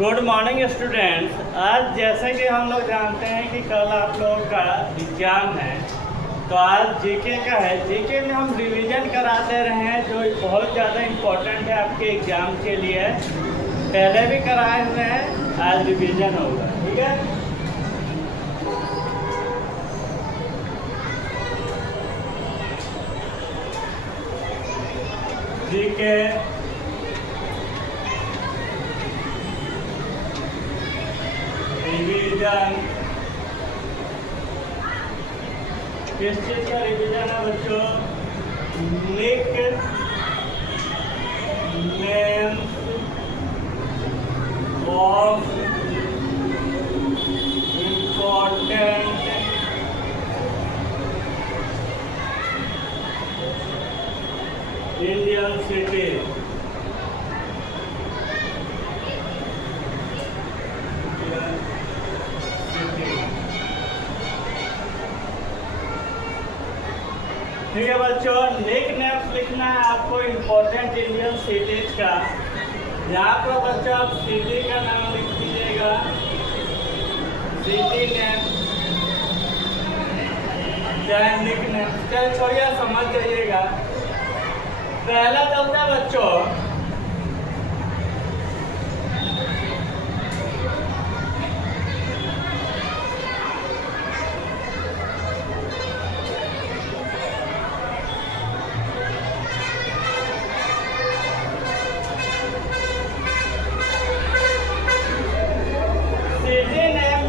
Good morning students. आज जैसे कि हम लोग जानते हैं कि कल आप लोगों का एग्ज़ाम है, तो आज जीके का है। जीके में हम रिवीजन कराते रहे हैं, जो बहुत ज़्यादा इम्पोर्टेंट है आपके एग्ज़ाम के लिए। पहले भी कराए हुए हैं, आज रिवीजन होगा, ठीक है। जीके रिवीजन, किस चीज़ का रिवीजन है बच्चों? Nicknames of important Indian cities. ठीक है बच्चों, निक नेम्स लिखना है आपको इम्पोर्टेंट इंडियन सिटीज का। यहाँ पर बच्चों आप सिटी का नाम लिख दीजिएगा, सिटी नेम, चाहे निक नेम, चाहे छोड़िए, समझ जाइएगा। पहला चलता है बच्चों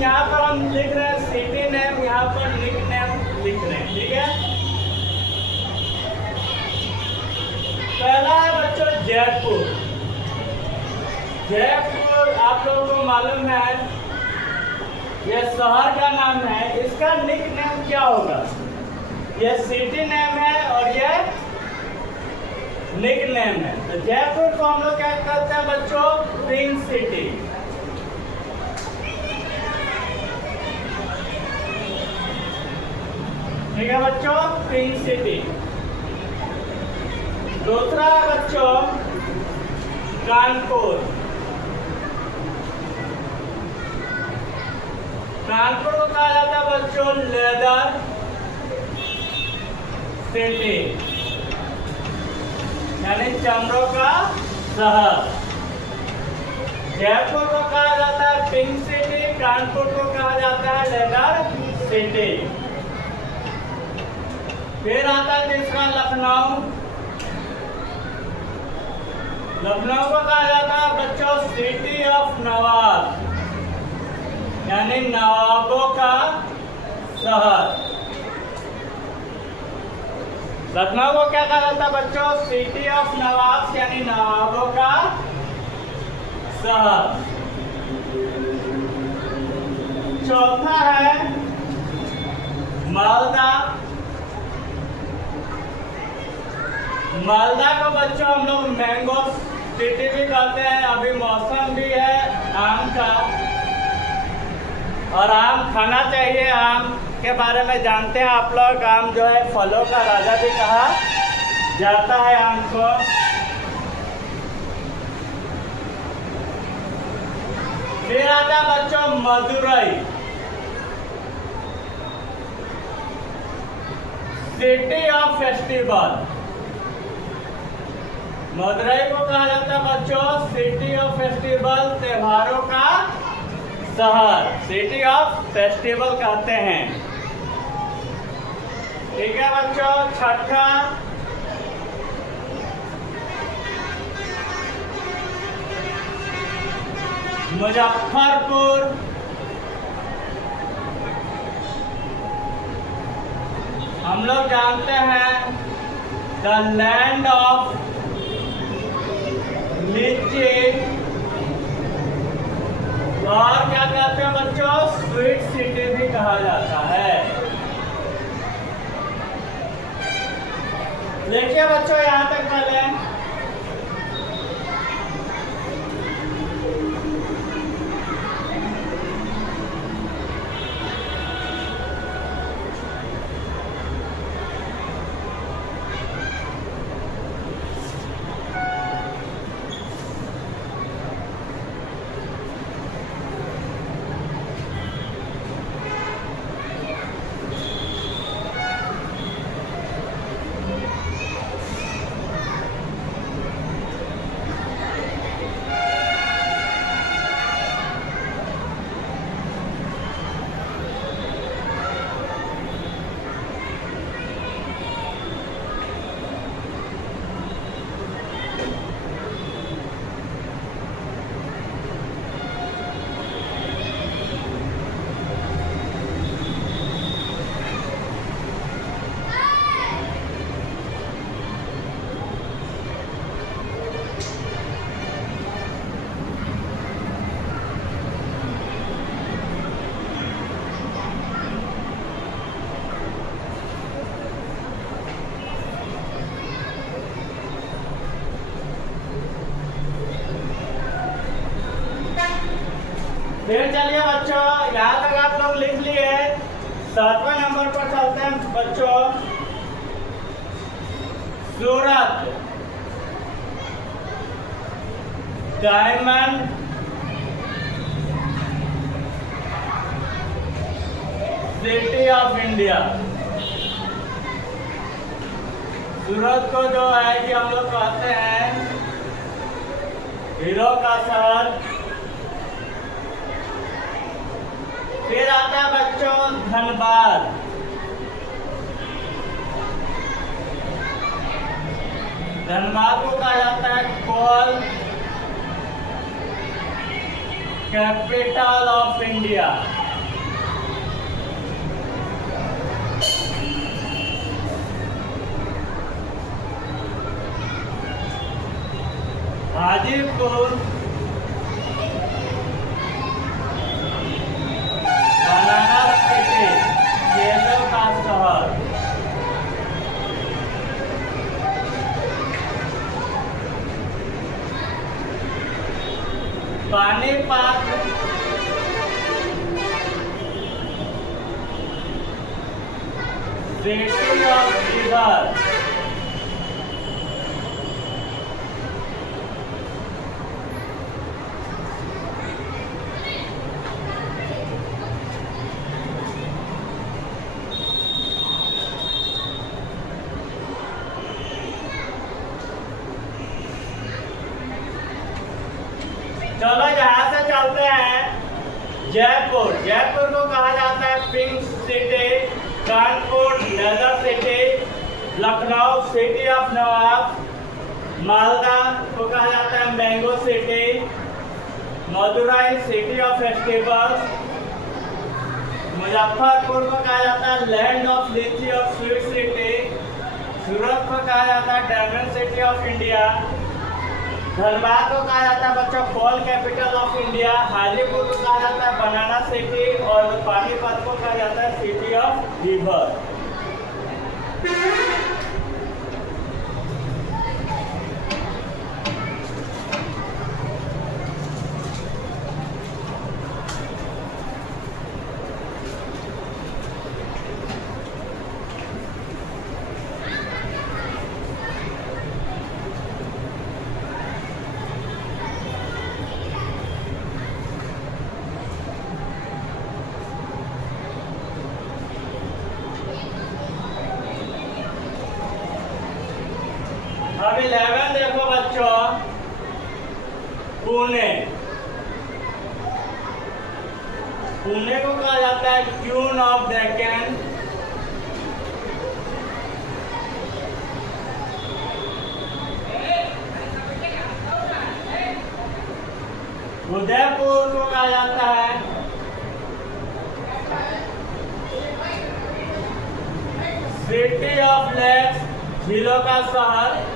यहाँ पर हम लिख रहे हैं सिटी नेम, यहाँ पर निक नेम लिख रहे हैं, ठीक है। पहला है बच्चों जयपुर। जयपुर आप लोगों को मालूम है ये शहर का नाम है, इसका निक नेम क्या होगा? ये सिटी नेम है और ये निक नेम है। तो जयपुर को हम लोग क्या कहते हैं बच्चों? Pink city. ठीक है बच्चों, पिंक सिटी। दूसरा है बच्चों कानपुर। कानपुर को कहा जाता है बच्चों लेदर सिटी, यानी चमड़ों का शहर। जयपुर को कहा जाता है पिंक सिटी, कानपुर को कहा जाता है लेदर सिटी। फिर आता है तीसरा लखनऊ। लखनऊ को कहा जाता है बच्चों सिटी ऑफ नवाब, यानी नवाबों का शहर। लखनऊ को क्या कहा जाता है बच्चों? सिटी ऑफ नवाब, यानी नवाबों का शहर। चौथा है मालदा। मालदा को बच्चों हम लोग मैंगो सिटी भी कहते हैं। अभी मौसम भी है आम का, और आम खाना चाहिए। आम के बारे में जानते हैं आप लोग, आम जो है फलों का राजा भी कहा जाता है आम को। फिर आता है बच्चों Madurai, city of festival. Madurai को कहा जाता है बच्चों सिटी ऑफ फेस्टिवल, त्योहारों का शहर। सिटी ऑफ फेस्टिवल कहते हैं, ठीक है बच्चों। छठा मुजफ्फरपुर। हम लोग जानते हैं द लैंड ऑफ लीची, और क्या कहते हैं बच्चों? स्वीट सिटी भी कहा जाता है। देखिए बच्चों यहाँ तक पहले 7वें नंबर पर चलते हैं बच्चों, सूरत, डायमंड सिटी ऑफ इंडिया। सूरत को जो है कि हम लोग कहते हैं हीरो का शहर। फिर आता है बच्चों धनबाद, धनबाद को कहा जाता है coal capital of India. Hajipur banana city, केलों का शहर। Panipat city of river. चलो यहाँ से चलते हैं जयपुर। जयपुर को कहा जाता है pink city, Kanpur desert city, Lucknow city of nawab, Malda को कहा जाता है mango city, Madurai city of festivals, Muzaffarpur को कहा जाता है लैंड ऑफ लीची और स्वीट सिटी, सूरत को कहा जाता है diamond city of India, Dhanbad को कहा जाता है बच्चों कोल कैपिटल ऑफ इंडिया, हाजीपुर को कहा जाता है बनाना सिटी और पानीपत को कहा जाता है सिटी ऑफ रिवर। अब 11 देखो बच्चों, पुणे। पुणे को कहा जाता है क्वीन ऑफ डेक्कन। उदयपुर को कहा जाता है सिटी ऑफ लेक्स, झीलों का शहर।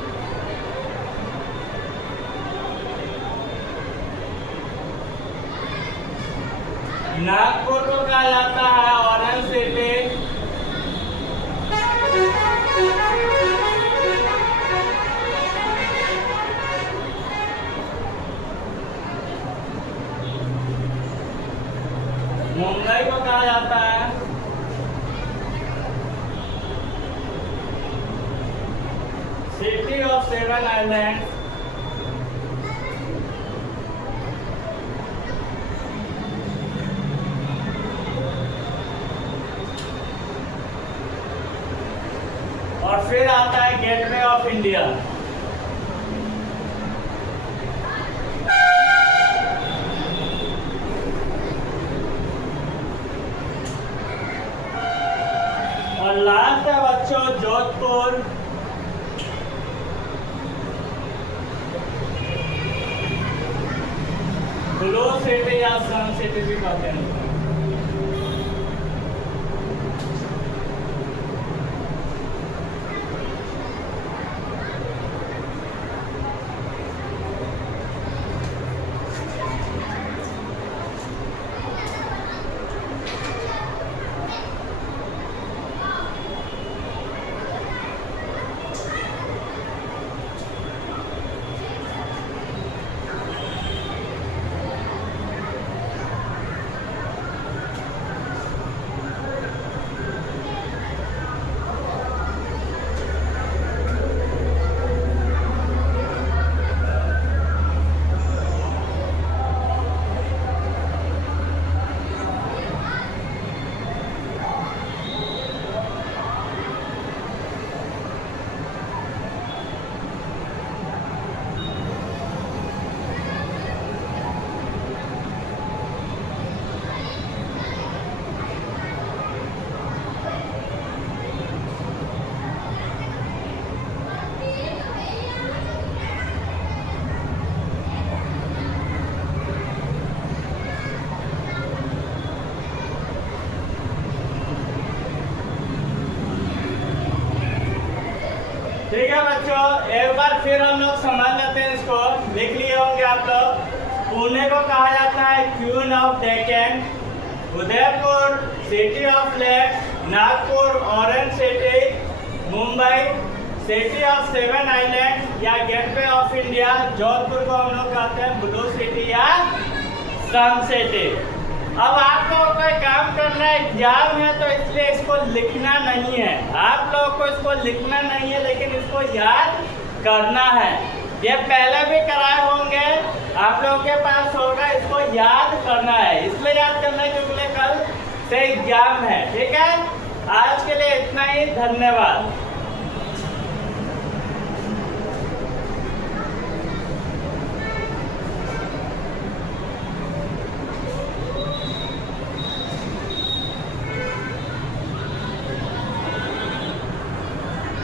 नागपुर को कहा जाता है ऑरेंज सिटी। मुंबई को कहा जाता है सिटी ऑफ 7 आइलैंड। और फिर आता है गेटवे ऑफ इंडिया। और लास्ट है बच्चों जोधपुर। ग्लो सिटी या सन सिटी भी कहते हैं। बच्चों, एक बार फिर हम लोग समझ लेते हैं इसको। लिख लिए होंगे आप लोग। पुणे को कहा जाता है queen of Deccan, Udaipur city of lake, Nagpur orange city, Mumbai city of seven island या गेटवे ऑफ इंडिया, जोधपुर को हम लोग कहते हैं ब्लू सिटी या सन सिटी। अब आप लोगों को एक काम करना है, एग्जाम है तो इसलिए इसको लिखना नहीं है। आप लोगों को इसको लिखना नहीं है, लेकिन इसको याद करना है। ये पहले भी कराए होंगे, आप लोगों के पास होगा, इसको याद करना है। इसलिए याद करना है क्योंकि कल से एग्जाम है। ठीक है, आज के लिए इतना ही, धन्यवाद।